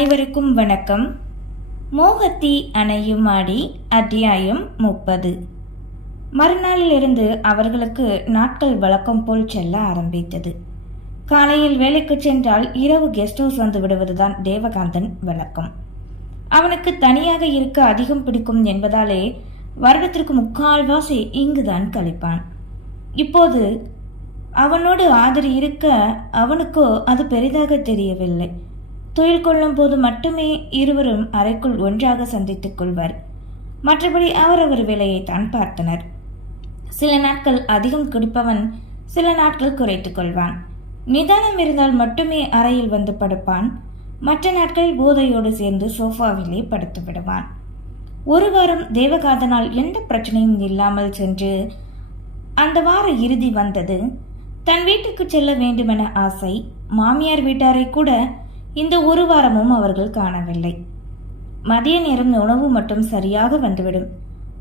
அனைவருக்கும் வணக்கம். மோகத்தி அணையும் ஆடி அத்தியாயம் முப்பது. மறுநாளிலிருந்து அவர்களுக்கு நாட்கள் வழக்கம் போல் செல்ல ஆரம்பித்தது. காலையில் வேலைக்கு சென்றால் இரவு கெஸ்ட் ஹவுஸ் வந்து விடுவதுதான் தேவகாந்தன் வழக்கம். அவனுக்கு தனியாக இருக்க அதிகம் பிடிக்கும் என்பதாலே வருடத்திற்கு முக்கால்வாசி இங்குதான் கழிப்பான். இப்போது அவனோடு ஆதரி இருக்க அவனுக்கோ அது பெரிதாக தெரியவில்லை. தொழில் கொள்ளும் போது மட்டுமே இருவரும் அறைக்குள் ஒன்றாக சந்தித்துக் கொள்வர். மற்றபடி அவரவர் வேலையை தான் பார்த்தனர். சில நாட்கள் அதிகம் குடிப்பவன் சில நாட்கள் குறைத்துக் கொள்வான். நிதானம் இருந்தால் மட்டுமே அறையில் வந்து படுப்பான். மற்ற நாட்களில் போதையோடு சேர்ந்து சோஃபாவிலே படுத்து விடுவான். ஒரு வாரம் தேவகாதனால் எந்த பிரச்சனையும் இல்லாமல் சென்று அந்த வார இறுதி வந்தது. தன் வீட்டுக்கு செல்ல வேண்டுமென ஆசை மாமியார் வீட்டாரை கூட இந்த ஒரு வாரமும் அவர்கள் காணவில்லை. மதிய நேரம் உணவு மட்டும் சரியாக வந்துவிடும்.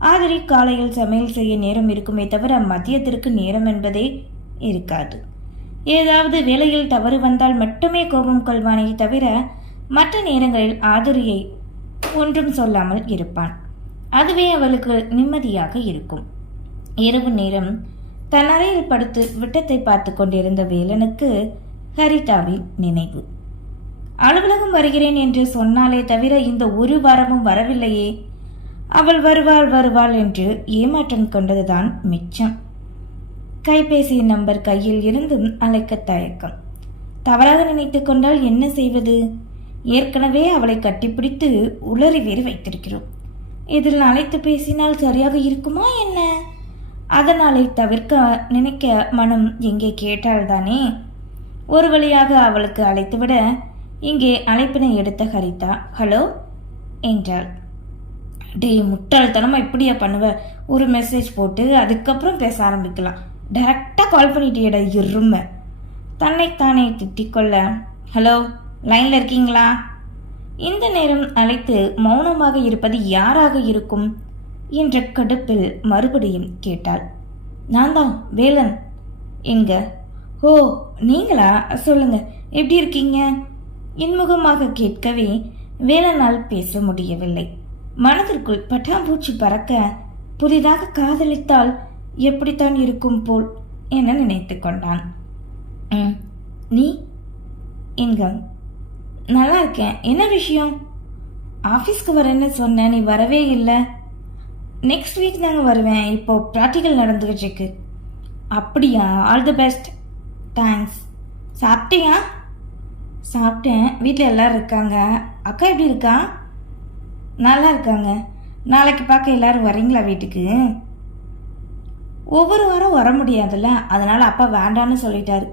ஆதரி காலையில் சமையல் செய்ய நேரம் இருக்குமே தவிர மதியத்திற்கு நேரம் என்பதே இருக்காது. ஏதாவது வேலையில் தவறு வந்தால் மட்டுமே கோபம் கொள்வானே தவிர மற்ற நேரங்களில் ஆதரியை ஒன்றும் சொல்லாமல் இருப்பான். அதுவே அவளுக்கு நிம்மதியாக இருக்கும். இரவு நேரம் தன் அறையில் படுத்து விட்டத்தை பார்த்து கொண்டிருந்த வேலனுக்கு ஹரிதாவின் நினைவு. அலுவலகம் வருகிறேன் என்று சொன்னாலே தவிர இந்த ஒரு வாரமும் வரவில்லையே. அவள் வருவாள் வருவாள் என்று ஏமாற்றம் கொண்டதுதான் மிச்சம். கைபேசி நம்பர் கையில் இருந்தும் அழைக்க தயக்கம். தவறாக நினைத்து கொண்டால் என்ன செய்வது? ஏற்கனவே அவளை கட்டிப்பிடித்து உளறி வேறு வைத்திருக்கிறோம். இதில் அழைத்து பேசினால் சரியாக இருக்குமா என்ன? அதனாலே தவிர்க்க நினைக்க மனம் எங்கே கேட்டால்தானே? ஒரு வழியாக அவளுக்கு அழைத்துவிட இங்கே அழைப்பினை எடுத்த ஹரிதா ஹலோ என்றாள். டேய் முட்டாள்தனமாக இப்படியா பண்ணுவ? ஒரு மெசேஜ் போட்டு அதுக்கப்புறம் பேச ஆரம்பிக்கலாம். டேரெக்டாக கால் பண்ணிட்டியடா இருமை தன்னைத்தானே திட்டிக்கொள்ள ஹலோ லைனில் இருக்கீங்களா? இந்த நேரம் அழைத்து மௌனமாக இருப்பது யாராக இருக்கும்? என்ற கடுப்பில் மறுபடியும் கேட்டாள். நான் தான் வேலன். எங்க? ஓ நீங்களா? சொல்லுங்க எப்படி இருக்கீங்க? இன்முகமாக கேட்கவே வேலனால் பேச முடியவில்லை. மனதிற்குள் பட்டாம்பூச்சி பறக்க புதிதாக காதலித்தால் எப்படித்தான் இருக்கும் போல் என நினைத்து கொண்டான். "ம், நீ? எங்க நல்லா இருக்கேன். என்ன விஷயம்? ஆஃபீஸ்க்கு வரேன்னு சொன்னேன் நீ வரவே இல்லை. நெக்ஸ்ட் வீக் தாங்க வருவேன். இப்போ ப்ராக்டிக்கல் நடந்துகிட்டு இருக்கு. அப்படியா? All the best. தேங்க்ஸ். சாப்பிட்டியா? சாப்பிட்டேன். வீட்டில் எல்லோரும் இருக்காங்க. அக்கா எப்படி இருக்கா? நல்லா இருக்காங்க. நாளைக்கு பார்க்க எல்லோரும் வரீங்களா வீட்டுக்கு? ஒவ்வொரு வாரம் வர முடியாதுல்ல. அதனால் அப்பா வேண்டான்னு சொல்லிட்டார்.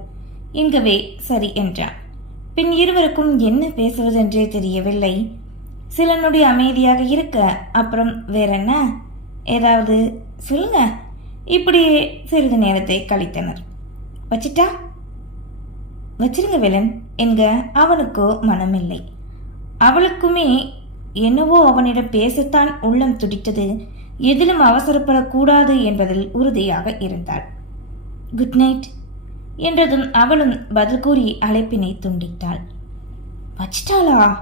இங்கவே சரி என்றான். பின் இருவருக்கும் என்ன பேசுவதென்றே தெரியவில்லை. சில நொடி அமைதியாக இருக்க அப்புறம் வேற என்ன? ஏதாவது சொல்லுங்க. இப்படியே சிறிது நேரத்தை கழித்தனர். வச்சிட்டா? வச்சிருங்க வேலன் என்க அவனுக்கோ மனமில்லை. அவளுக்குமே என்னவோ அவனிடம் பேசத்தான் உள்ளம் துடித்தது. எதிலும் அவசரப்படக்கூடாது என்பதில் உறுதியாக இருந்தாள். குட் நைட் என்றதும் அவளும் பதில் கூறி அழைப்பினை துண்டித்தாள். வச்சிட்டாளா?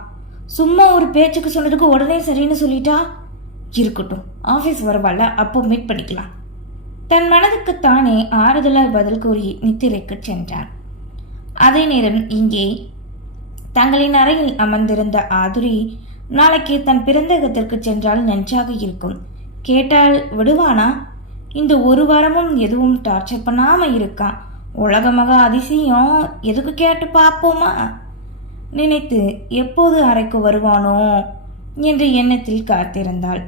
சும்மா ஒரு பேச்சுக்கு சொன்னதுக்கு உடனே சரின்னு சொல்லிட்டா? இருக்கட்டும் ஆஃபீஸ் வரவால அப்போ மீட் பண்ணிக்கலாம். தன் மனதுக்கு தானே ஆறுதலாய் பதில் கூறி நித்திரைக்கு சென்றான் அதே நேரம் இங்கே தங்களின் அறையில் அமர்ந்திருந்த ஆதுரி நாளைக்கு தன் பிறந்தகத்திற்கு சென்றால் நன்றாக இருக்கும். கேட்டால் விடுவானா? இந்த ஒரு வாரமும் எதுவும் டார்ச்சர் பண்ணாமல் இருக்கான் உலக மகா அதிசயம். எதுக்கு கேட்டு பார்ப்போமா? நினைத்து எப்போது அறைக்கு வருவானோ? என்ற எண்ணத்தில் காத்திருந்தாள்.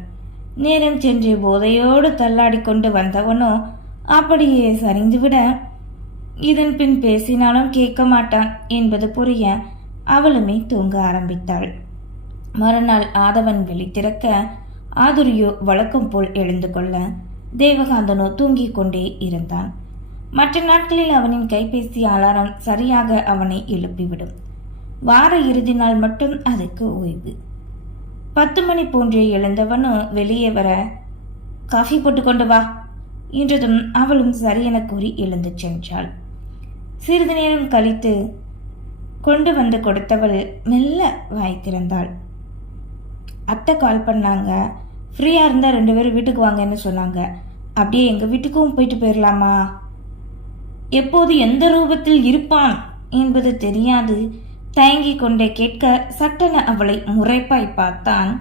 நேரம் சென்று போதையோடு தள்ளாடி கொண்டு வந்தவனோ அப்படியே சரிந்துவிட இதன் பின் பேசினாலும் கேட்க மாட்டான் என்பது புரிய அவளுமே தூங்க ஆரம்பித்தாள். மறுநாள் ஆதவன் விழித்திறக்க ஆதுரியோ வழக்கம் போல் எழுந்து கொள்ள தேவகாந்தனோ தூங்கிக் கொண்டே இருந்தான். மற்ற நாட்களில் அவனின் கைபேசி அலாரம் சரியாக அவனை எழுப்பிவிடும். வார இறுதி நாள் மட்டும் அதுக்கு ஓய்வு. பத்து மணி போன்றே எழுந்தவனோ வெளியே வர காஃபி போட்டு கொண்டு வா என்றதும் அவளும் சரியென கூறி எழுந்து சென்றாள். சிறிது நேரம் கழித்து கொண்டு வந்து கொடுத்தவள் மெல்ல வாய் திறந்தாள். அத்தை கால் பண்ணாங்க. ஃப்ரீயாக இருந்தால் ரெண்டு பேரும் வீட்டுக்கு வாங்கன்னு சொன்னாங்க. அப்படியே எங்கள் வீட்டுக்கும் போயிட்டு போயிடலாமா எப்போது எந்த ரூபத்தில் இருப்பான் என்பது தெரியாது. தயங்கிக் கொண்டே கேட்க சட்டென அவளை முறைப்பாய் பார்த்தான்.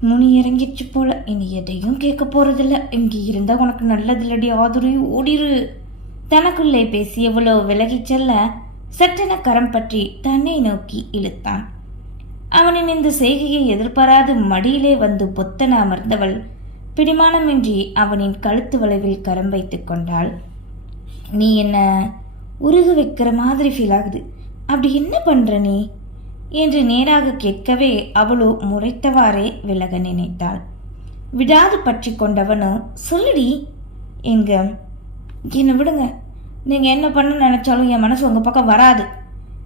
முனி இறங்கிடுச்சு போல. இனி எதையும் கேட்க போறதில்ல. இங்கே இருந்தால் உனக்கு நல்லதில்லடி. ஆதுரி ஓடிரு. தனக்குள்ளே பேசியவளோ விலகிச் செல்ல சற்றென கரம் பற்றி தன்னை நோக்கி இழுத்தான். அவனின் இந்த செய்கையை எதிர்பாராது மடியிலே வந்து பொத்தன அமர்ந்தவள் பிடிமானமின்றி அவனின் கழுத்து வளைவில் கரம் வைத்து கொண்டாள். நீ என்ன உருகு வைக்கிற மாதிரி ஃபீல் ஆகுது? அப்படி என்ன பண்ற நீ? என்று நேராக கேட்கவே அவளோ முறைத்தவாறே விலக நினைத்தாள். விடாது பற்றி கொண்டவனோ சொல்லுடி. எங்க? என்னை விடுங்க. நீங்கள் என்ன பண்ண நினச்சாலும் என் மனசு உங்கள் பக்கம் வராது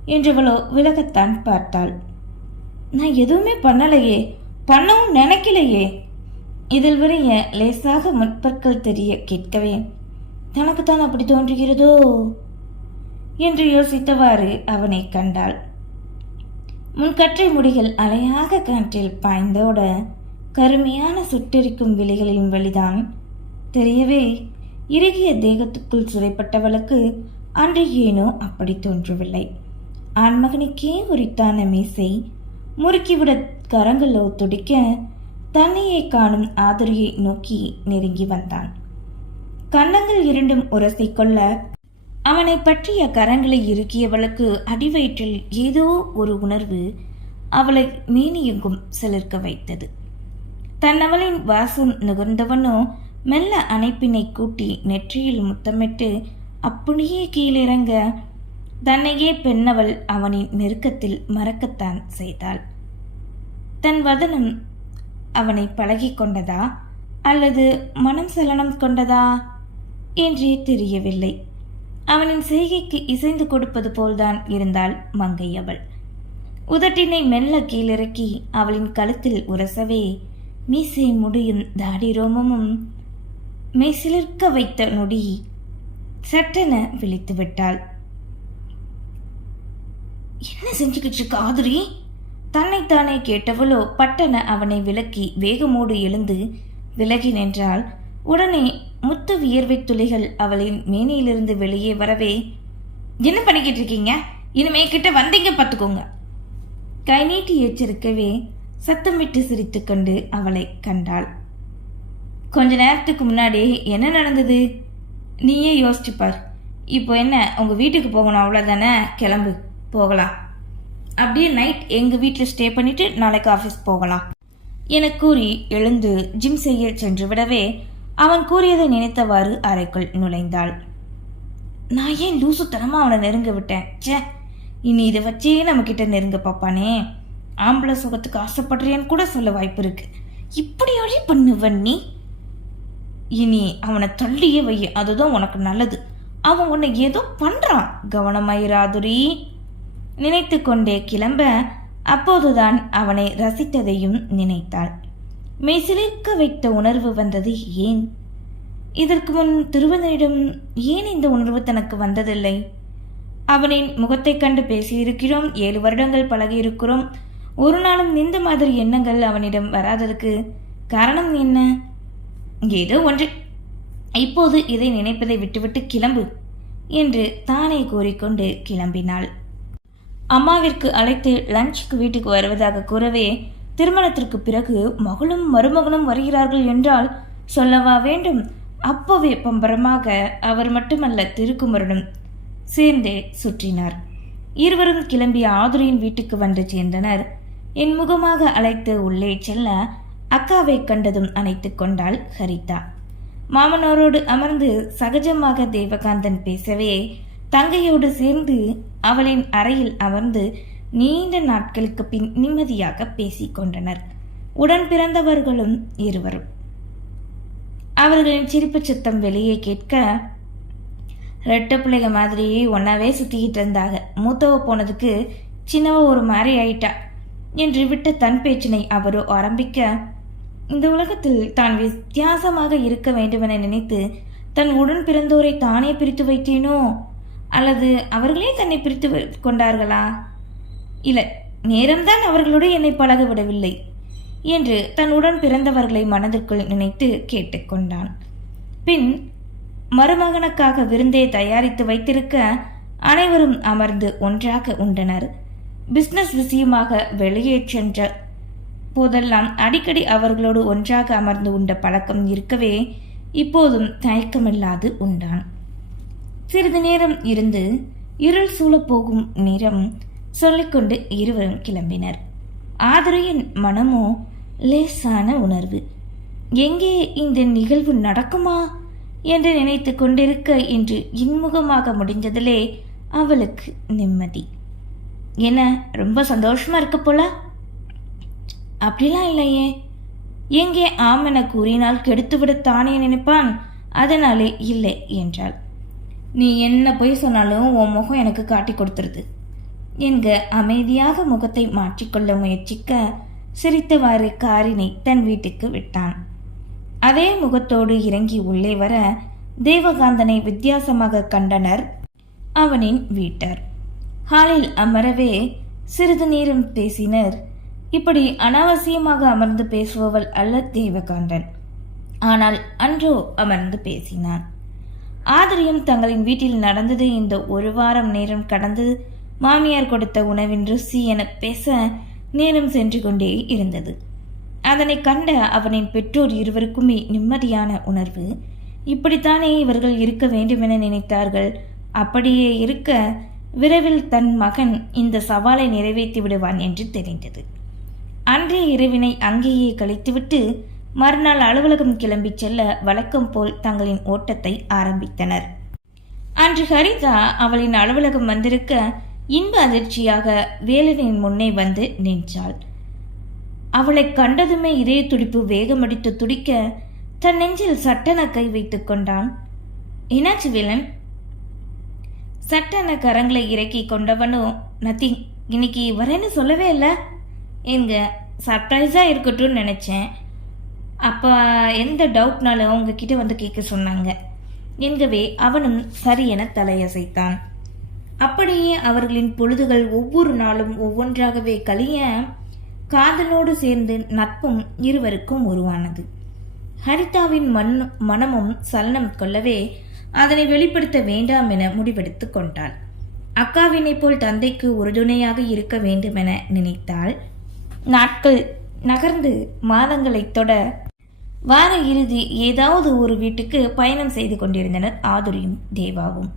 என்றவளோ விலகத்தான் பார்த்தாள். நான் எதுவுமே பண்ணலையே பண்ணவும் நினைக்கலையே. இதில் வரைய லேசாக முற்பற்கள் தெரிய கேட்கவே தனக்குத்தான் அப்படி தோன்றுகிறதோ என்று யோசித்தவாறு அவனை கண்டாள். முன்கற்றை முடிகள் அலையாக காற்றில் பாய்ந்தோட கருமையான சுட்டெரிக்கும் விழிகளின் வழிதான் தெரியவே இறுகிய தேகத்துக்குள் சிறைப்பட்டவளுக்கு அன்று ஏனோ அப்படி தோன்றவில்லை. ஆண்மகனுக்கே உரித்தான மீசை முறுக்கிவிட கரங்களோ துடிக்க தன்னையே காணும் ஆதரியை நோக்கி நெருங்கி வந்தான். கன்னங்கள் இரண்டும் உரசை கொள்ள அவனை பற்றிய கரங்களை இறுக்கியவளுக்கு அடிவயிற்றில் ஏதோ ஒரு உணர்வு அவளை மேனியெங்கும் சிலிர்க்க வைத்தது. தன்னவளின் வாசம் நுகர்ந்தவனோ மெல்ல அணைப்பினை கூட்டி நெற்றியில் முத்தமிட்டு அப்படியே கீழிறங்க. தன்னையே பெண்ணவள் அவனின் நெருக்கத்தில் மறக்கத்தான் செய்தாள். தன் வதனம் அவனை பழகி கொண்டதா? அல்லது மனம் சலனம் கொண்டதா? என்றே தெரியவில்லை. அவனின் செய்கைக்கு இசைந்து கொடுப்பது போல்தான் இருந்தாள் மங்கை அவள் உதட்டினை மெல்ல கீழிறக்கி அவளின் கழுத்தில் உரசவே மீசை முடியும் தாடி ரோமமும் மெய்சிலிர்க்க வைத்த நொடி சட்டென விழித்து விட்டாள். என்ன செஞ்சுக்கிட்டு இருக்க ஆதுரி? தன்னைத்தானே கேட்டவளோ பட்டன அவனை விலக்கி வேகமோடு எழுந்து விலகி நின்றாள். உடனே முத்து வியர்வை துளிகள் அவளின் மேனியிலிருந்து வெளியே வரவே என்ன பண்ணிக்கிட்டு இருக்கீங்க? இனிமே கிட்ட வந்தீங்க பார்த்துக்கோங்க கை நீட்டி எச்சரிக்கவே சத்தமிட்டு சிரித்துக்கொண்டு அவளை கண்டாள். கொஞ்ச நேரத்துக்கு முன்னாடி என்ன நடந்தது? நீயே யோசிச்சு பார் இப்போ என்ன உங்கள் வீட்டுக்கு போகணும் அவ்வளோதானே கிளம்பு போகலாம். அப்படியே நைட் எங்கள் வீட்டில் ஸ்டே பண்ணிவிட்டு நாளைக்கு ஆஃபீஸ் போகலாம். என கூறி எழுந்து ஜிம் செய்ய சென்று விடவே அவன் கூறியதை நினைத்தவாறு அறைக்குள் நுழைந்தாள். நான் ஏன் லூசுத்தனமாக அவனை நெருங்க விட்டேன்? ச்சே இனி இதை வச்சே நம்மக்கிட்ட நெருங்க பாப்பானே ஆம்பளை சுகத்துக்கு ஆசைப்படுறியான்னு கூட சொல்ல வாய்ப்பு இருக்கு. வழி பண்ணுவன் நீ? இனி அவனை தள்ளியே வை அதுதான் உனக்கு நல்லது. அவன் உன்னை ஏதோ பண்றான். கவனமாயிராதுரி நினைத்து கொண்டே கிளம்ப அப்போதுதான் அவனை ரசித்ததையும் நினைத்தாள். மெய்சிலிருக்க வைத்த உணர்வு வந்தது ஏன்? இதற்கு முன் திருவதனிடம் ஏன் இந்த உணர்வு தனக்கு வந்ததில்லை? அவனின் முகத்தை கண்டு பேசியிருக்கிறோம் ஏழு வருடங்கள் பழகியிருக்கிறோம் ஒரு நாளும் இந்த மாதிரி எண்ணங்கள் அவனிடம் வராததற்கு காரணம் என்ன? ஏதோ ஒன்று. இப்போது இதை நினைப்பதை விட்டுவிட்டு கிளம்பு என்று தானே கூறிக்கொண்டு கிளம்பினாள். அம்மாவிற்கு அழைத்து லஞ்சுக்கு வீட்டுக்கு வருவதாக கூறவே திருமணத்திற்கு பிறகு மகளும் மருமகனும் வருகிறார்கள் என்றால் சொல்லவா வேண்டும்? அப்பவே பம்பரமாக அவர் மட்டுமல்ல திருக்குமரனும் சேர்ந்தே சுற்றினார். இருவரும் கிளம்பிய ஆதுரியின் வீட்டுக்கு வந்து சேர்ந்தனர். என் முகமாக அழைத்து உள்ளே செல்ல அக்காவை கண்டதும் அணைத்துக் கொண்டாள் ஹரிதா. மாமனாரோடு அமர்ந்து சகஜமாக தேவகாந்தன் பேசவே தங்கையோடு சேர்ந்து அவளின் அறையில் அமர்ந்து நீண்ட நாட்களுக்கு பின் நிம்மதியாக பேசிக்கொண்டனர் உடன் பிறந்தவர்களும் இருவரும். அவர்களின் சிரிப்பு சத்தம் வெளியே கேட்க ரெட்ட பிள்ளைங்க மாதிரியே ஒன்னாவே சுத்திக்கிட்டு இருந்தாங்க மூத்தவ போனதுக்கு சின்னவ ஒரு மாதிரி ஆயிட்டா என்று விட்ட தன் பேச்சினை அவரோ ஆரம்பிக்க இந்த உலகத்தில் தான் வித்தியாசமாக இருக்க வேண்டுமென நினைத்து தன் உடன் பிறந்தோரை தானே பிரித்து வைத்தேனோ? அல்லது அவர்களே தன்னை பிரித்து கொண்டார்களா? இல்லை நேரம்தான் அவர்களோடு என்னை பழக விடவில்லை என்று தன் உடன் பிறந்தவர்களை மனதிற்குள் நினைத்து கேட்டுக்கொண்டான் பின் மருமகனுக்காக விருந்தே தயாரித்து வைத்திருக்க அனைவரும் அமர்ந்து ஒன்றாக உண்டனர். பிஸ்னஸ் விஷயமாக வெளியே சென்ற போதெல்லாம் அடிக்கடி அவர்களோடு ஒன்றாக அமர்ந்து உண்ட பழக்கம் இருக்கவே இப்போதும் தயக்கமில்லாது உண்டான். சிறிது நேரம் இருந்து இருள் சூழப்போகும் நேரம் சொல்லிக்கொண்டு இருவரும் கிளம்பினர். ஆதரையின் மனமோ லேசான உணர்வு. எங்கே இந்த நிகழ்வு நடக்குமா என்று நினைத்து கொண்டிருக்க என்று இன்முகமாக முடிஞ்சதிலே அவளுக்கு நிம்மதி. என்ன ரொம்ப சந்தோஷமா இருக்க போல? அப்படிலாம் இல்லையே. எங்கே ஆம் என கூறினால் கெடுத்துவிடத்தானே நினைப்பான்? அதனாலே இல்லை என்றாள். நீ என்ன பொய் சொன்னாலும் உன் முகம் எனக்கு காட்டி கொடுத்துருது. என்க அமைதியாக முகத்தை மாற்றிக்கொள்ள முயற்சிக்க சிரித்தவாறு காரினை தன் வீட்டுக்கு விட்டான். அதே முகத்தோடு இறங்கி உள்ளே வர தேவகாந்தனை வித்தியாசமாக கண்டனர் அவனின் வீட்டார். ஹாலில் அமரவே சிறிது நேரம் பேசினர். இப்படி அனாவசியமாக அமர்ந்து பேசுபவள் அல்ல தேவகாந்தன் ஆனால் அன்றோ அமர்ந்து பேசினான். ஆதரியும் தங்களின் வீட்டில் நடந்தது இந்த ஒரு வாரம் நேரம் கடந்து மாமியார் கொடுத்த உணவின் ருசி என பேச நேரம் சென்று கொண்டே இருந்தது. அதனை கண்ட அவனின் பெற்றோர் இருவருக்குமே நிம்மதியான உணர்வு இப்படித்தானே இவர்கள் இருக்க வேண்டுமென நினைத்தார்கள். அப்படியே இருக்க விரைவில் தன் மகன் இந்த சவாலை நிறைவேற்றி விடுவான் என்று தெரிந்தது. அன்றைய இரவினை அங்கேயே கழித்துவிட்டு மறுநாள் அலுவலகம் கிளம்பிச் செல்ல வழக்கம் போல் தங்களின் ஓட்டத்தை ஆரம்பித்தனர். அன்று ஹரிதா அவளின் அலுவலகம் வந்திருக்க இன்ப அதிர்ச்சியாக வேலனின் முன்னே வந்து நின்றாள். அவளை கண்டதுமே இதய துடிப்பு வேகமடித்து துடிக்க தன் நெஞ்சில் சட்டென கை வைத்துக் கொண்டான். என்னாச்சு வேலன்? சட்டென கரங்களை இறக்கி கொண்டவனோ நத்திங் இன்னைக்கு வரேன்னு சொல்லவே இல்லை. எங்க சர்ப்ரைஸாக இருக்கட்டும்னு நினச்சேன். அப்போ எந்த டவுட்னாலும் உங்ககிட்ட வந்து கேட்க சொன்னாங்க. என்கவே அவனும் சரி என தலையசைத்தான். அப்படியே அவர்களின் பொழுதுகள் ஒவ்வொரு நாளும் ஒவ்வொன்றாகவே கழிய காதலோடு சேர்ந்து நட்பும் இருவருக்கும் உருவானது. ஹரிதாவின் மண் மனமும் சலனம் கொள்ளவே அதனை வெளிப்படுத்த வேண்டாம் என முடிவெடுத்துக் கொண்டாள். அக்காவினைப் போல் தந்தைக்கு உறுதுணையாக இருக்க வேண்டுமென நினைத்தாள். நாட்கள் நகர்ந்து மாதங்களைத் தொட வார இறுதி ஏதாவது ஒரு வீட்டுக்கு பயணம் செய்து கொண்டிருந்தனர் ஆதுரியும் தேவாவும்.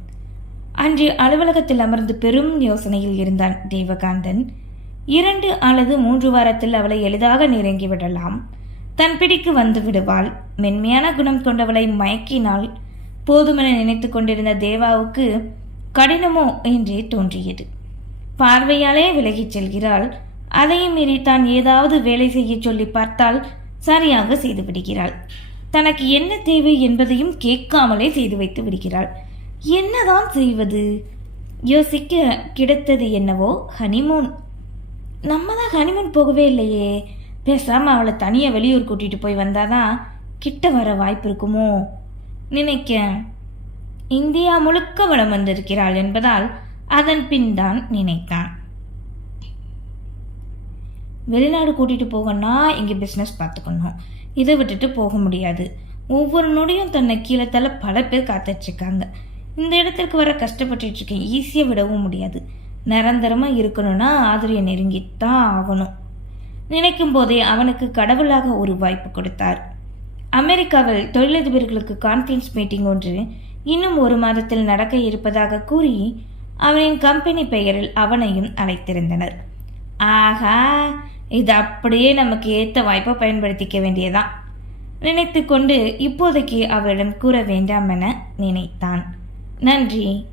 அன்று அலுவலகத்தில் அமர்ந்து பெரும் யோசனையில் இருந்தான் தேவகாந்தன். இரண்டு அல்லது மூன்று வாரத்தில் அவளை எளிதாக நெருங்கி விடலாம். தன் பிடிக்கு வந்து விடுவாள். மென்மையான குணம் கொண்டவளை மயக்கினால் போதுமென நினைத்து கொண்டிருந்த தேவாவுக்கு கடினமோ? என்றே தோன்றியது. பார்வையாலே விலகிச் செல்கிறாள். அதையும் மீறி தான் ஏதாவது வேலை செய்ய சொல்லி பார்த்தால் சரியாக செய்து விடுகிறாள். தனக்கு என்ன தேவை என்பதையும் கேட்காமலே செய்து வைத்து விடுகிறாள். என்னதான் செய்வது? யோசிக்க கிடைத்தது என்னவோ ஹனிமூன். நம்ம தான் ஹனிமூன் போகவே இல்லையே. பேசாம அவளை தனியாக வெளியூர் கூட்டிட்டு போய் வந்தாதான் கிட்ட வர வாய்ப்பு இருக்குமோ? நினைக்க. இந்தியா முழுக்க வளம் வந்திருக்கிறாள் என்பதால் அதன் பின் தான் நினைத்தான். வெளிநாடு கூட்டிகிட்டு போகன்னா இங்கே பிஸ்னஸ் பார்த்துக்கணும். இதை விட்டுட்டு போக முடியாது. ஒவ்வொரு நொடியும் தன்னை கீழே பல பேர் காத்துட்ருக்காங்க இந்த இடத்திற்கு வர கஷ்டப்பட்டுட்டு இருக்கேன். ஈஸியாக விடவும் முடியாது. நிரந்தரமாக இருக்கணும்னா ஆதிரியை நெருங்கித்தான் ஆகணும். நினைக்கும் போதே அவனுக்கு கடவுளாக ஒரு வாய்ப்பு கொடுத்தார். அமெரிக்காவில் தொழிலதிபர்களுக்கு கான்ஃபரன்ஸ் மீட்டிங் ஒன்று இன்னும் ஒரு மாதத்தில் நடக்க இருப்பதாக கூறி அவனின் கம்பெனி பெயரில் அவனையும் அழைத்திருந்தனர். ஆஹா! இது அப்படியே நமக்கு ஏற்ற வாய்ப்பை பயன்படுத்திக்க வேண்டியதான் நினைத்து கொண்டு இப்போதைக்கு அவரிடம் கூற வேண்டாம் என நினைத்தான். நன்றி.